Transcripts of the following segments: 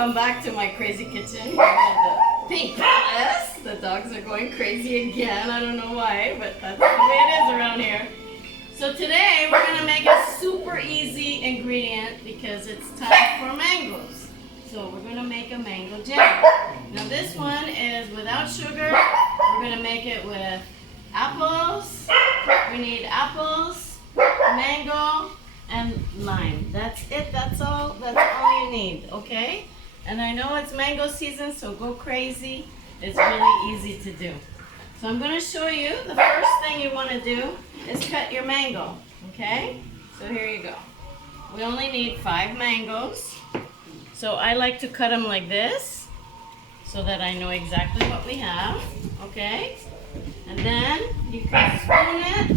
Welcome back to my crazy kitchen here at the Pink Palace. The dogs are going crazy again. I don't know why, but that's the way it is around here. So today we're going to make a super easy ingredient because it's time for mangoes. So we're going to make a mango jam. Now this one is without sugar. We're going to make it with apples. We need apples, mango, and lime. That's it. That's all you need, okay? And I know it's mango season, so go crazy. It's really easy to do. So I'm going to show you. The first thing you want to do is cut your mango, okay? So here you go. We only need 5 mangoes. So I like to cut them like this so that I know exactly what we have, okay? And then you can spoon it.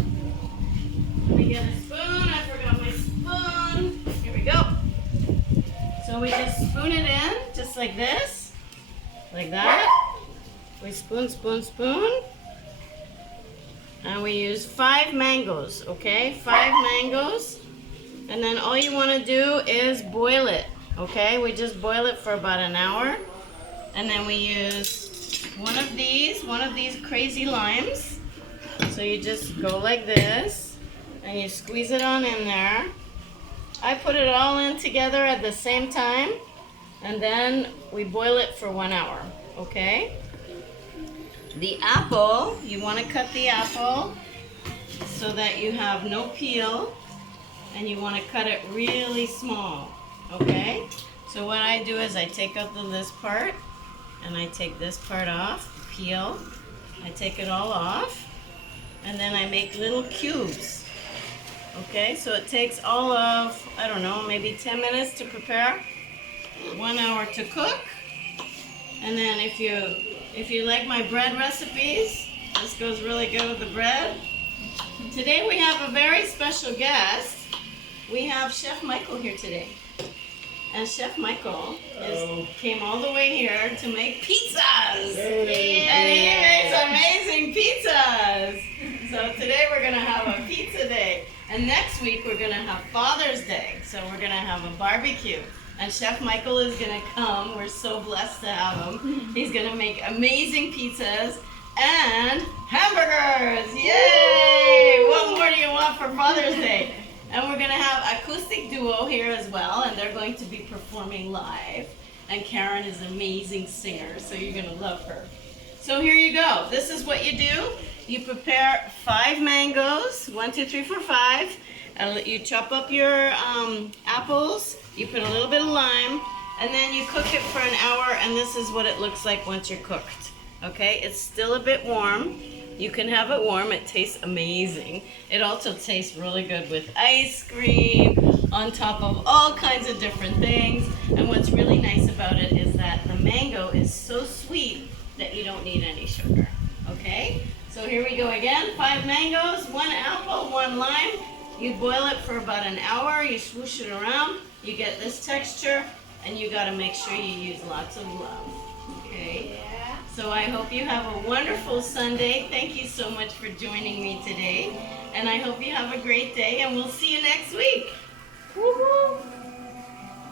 Let me get a spoon. I forgot my spoon. Here we go. So we just spoon it in, just like this, like that. We spoon, spoon, spoon. And we use 5 mangoes, okay? 5 mangoes. And then all you want to do is boil it, okay? We just boil it for about an hour. And then we use one of these crazy limes. So you just go like this. And you squeeze it on in there. I put it all in together at the same time, and then we boil it for 1 hour, okay? The apple, you want to cut the apple so that you have no peel, and you want to cut it really small, okay? So what I do is I take out this part, and I take this part off, peel. I take it all off, and then I make little cubes. Okay, so it takes all of, I don't know, maybe 10 minutes to prepare, 1 hour to cook. And then if you like my bread recipes, this goes really good with the bread. Today we have a very special guest. We have Chef Michael here today. And Chef Michael came all the way here to make pizzas. Yay. And he makes amazing pizzas. So today we're going to have a pizza day. And next week we're going to have Father's Day. So we're going to have a barbecue. And Chef Michael is going to come. We're so blessed to have him. He's going to make amazing pizzas and hamburgers. Yay! What more do you want for Father's Day? And we're going to have acoustic duo here as well. And they're going to be performing live. And Karen is an amazing singer. So you're going to love her. So here you go. This is what you do. You prepare 5 mangoes, 1, 2, 3, 4, 5. And you chop up your apples. You put a little bit of lime, and then you cook it for an hour. And this is what it looks like once you're cooked. Okay, it's still a bit warm. You can have it warm. It tastes amazing. It also tastes really good with ice cream, on top of all kinds of different things. And what's really nice about it is that the mango is so sweet that you don't need any sugar. Okay? So here we go again, 5 mangoes, 1 apple, 1 lime. You boil it for about an hour, you swoosh it around, you get this texture, and you gotta make sure you use lots of love, okay? Yeah. So I hope you have a wonderful Sunday. Thank you so much for joining me today. And I hope you have a great day, and we'll see you next week. Woo-hoo.